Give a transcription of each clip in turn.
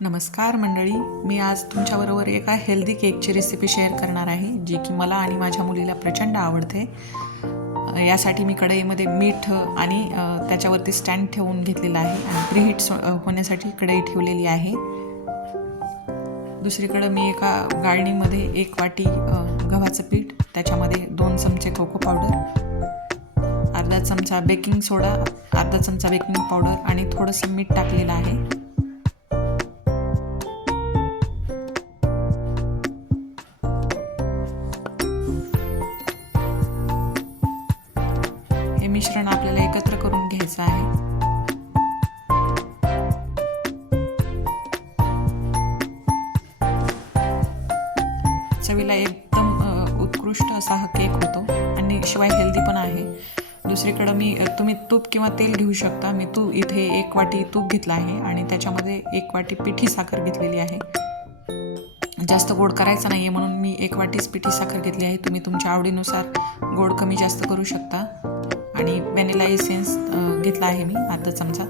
नमस्कार मंडळी, मी आज तुमच्याबरोबर एका हेल्दी केकची रेसिपी शेअर करणार आहे, जी की मला आणि माझ्या मुलीला प्रचंड आवडते. यासाठी मी कढईमध्ये मीठ आणि त्याच्यावरती स्टँड ठेवून घेतलेला आहे आणि प्रीहीट होण्यासाठी कढई ठेवलेली आहे. दुसरीकडे मी एका गाळणीमध्ये 1 वाटी गव्हाचं पीठ, त्याच्यामध्ये 2 चमचे कोको पावडर, अर्धा चमचा बेकिंग सोडा, अर्धा चमचा बेकिंग पावडर आणि थोडंसं मीठ टाकलेलं आहे. हे मिश्रण आपल्याला एकत्र करून घ्यायचं आहे. चवीला एकदम उत्कृष्ट असा हा केक होतो आणि शिवाय हेल्दी पण आहे. दुसरीकडं तुम्ही तूप किंवा तेल घेऊ शकता. मी इथे 1 वाटी तूप घेतलं आहे आणि त्याच्यामध्ये 1 वाटी पिठी साखर घेतलेली आहे. जास्त गोड करायचं नाही आहे म्हणून मी 1 वाटीच पिठी साखर घेतली आहे. तुम्ही तुमच्या आवडीनुसार गोड कमी जास्त करू शकता. आणि व्हॅनिला एसेन्स घेतला आहे मी अर्धा चमचा.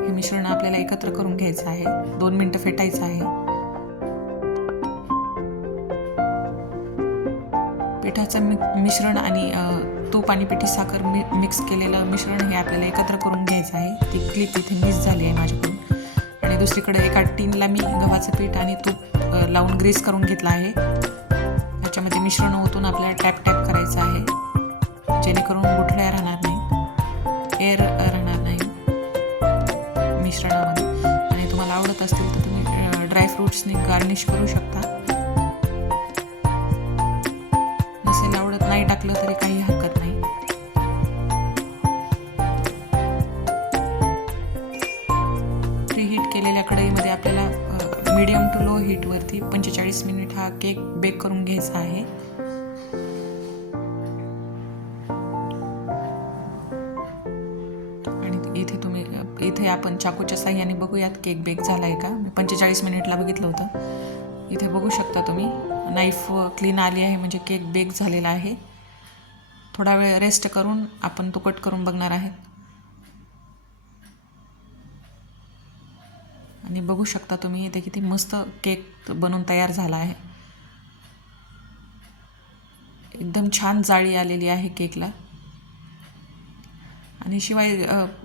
हे मिश्रण आपल्याला एकत्र करून घ्यायचं आहे. 2 मिनटं फेटायचं आहे. पिठाचं मिश्रण आणि तूप आणि पिठी साखर मिक्स केलेलं मिश्रण हे आपल्याला एकत्र करून घ्यायचं आहे. ती क्लिप इथे मिस झाली आहे माझ्याकडून. आणि दुसरीकडे एका टिनला मी गव्हाचं पीठ आणि तूप लावून ग्रीस करून घेतलं आहे. त्याच्यामध्ये मिश्रण ओतून आपल्याला टॅप करायचं आहे, जेणेकरून गुठळ्या राहणार नाही, एअर राहणार नाही मिश्रणामध्ये. आणि तुम्हाला आवडत असतील तर तुम्ही ड्रायफ्रूट्सनी गार्निश करू शकता. नसेल आवडत, नाही टाकलं तरी काही हरकत नाही. प्रीहीट केलेल्या कढईमध्ये आपल्याला मीडियम टू लो हीटवरती 45 मिनिट हा केक बेक करून घ्यायचा आहे. इथे आपण चाकूच्या साह्याने बघूयात केक बेक झाला आहे का. मी 45 मिनिटला बघितलं होतं. इथे बघू शकता तुम्ही, नाईफ क्लीन आली आहे, म्हणजे केक बेक झालेला आहे. थोडा वेळ रेस्ट करून आपण तो कट करून बघणार आहे. आणि बघू शकता तुम्ही इथे किती मस्त केक बनून तयार झाला आहे. एकदम छान जाळी आलेली आहे केकला. आणि शिवाय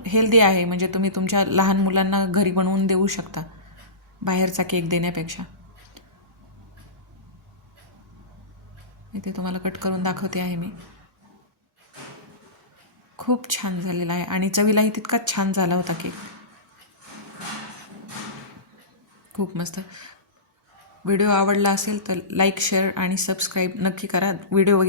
हेल्दी आहे, म्हणजे तुम्ही तुमच्या लहान मुलांना घरी बनवून देऊ शकता बाहेरचा केक देण्यापेक्षा. इथे तुम्हाला कट करून दाखवते आहे मी. खूप छान झालेला आहे आणि चवीलाही तितकाच छान झाला होता केक. खूप मस्त. व्हिडिओ आवडला असेल तर लाईक, शेअर आणि सबस्क्राईब नक्की करा. व्हिडिओ